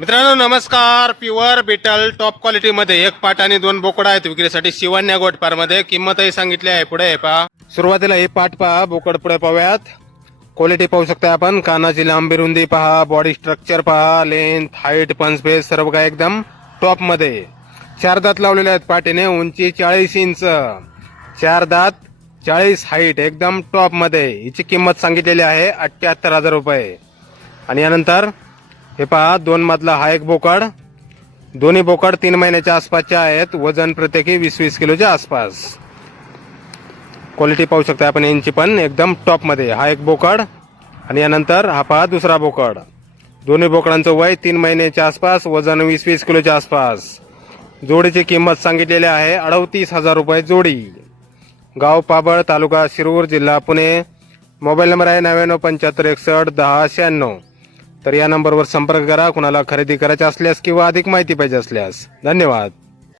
मित्रांनो नमस्कार. Pure beetle top quality मध्ये एक पाट आणि दोन बोकड आहेत विक्रीसाठी शिवण्या गोटपार मध्ये. किंमतही सांगितली आहे पुढे पहा. सुरुवातीला हे पाट पहा, बोकड पुढे पाहूयात. क्वालिटी पाहू शकता आपण. कानाची लांबी रुंदी पहा, बॉडी स्ट्रक्चर पहा, लेंथ हाईट पंचफेस सर्व काय एकदम टॉप मध्ये. चार दात लावलेले आहेत पाटीने. उंची 40 इंच, चार दात 40 हाईट एकदम टॉप मध्ये. हिची किंमत सांगितलेली आहे 78,000 रुपये. आणि यानंतर हे पहा, दोन मधला हा एक बोकड. दोन्ही बोकड 3 महिन्याच्या आसपासचे आहेत. वजन प्रत्येकी 20-20 किलोच्या आसपास. क्वालिटी पाहू शकता आपण यांची पण एकदम टॉप मध्ये. हा एक बोकड आणि यानंतर हा पहा दुसरा बोकड. दोन्ही बोकडांचं वय 3 महिन्याच्या आसपास, वजन 20-20 किलोच्या आसपास. जोडीची किंमत सांगितलेली आहे 38,000 रुपये जोडी. गाव पाबळ, तालुका शिरूर, जिल्हा पुणे. मोबाईल नंबर आहे 9975611096. तर या नंबरवर संपर्क करा कुणाला खरेदी करायचे असल्यास किंवा अधिक माहिती पाहिजे असल्यास. धन्यवाद.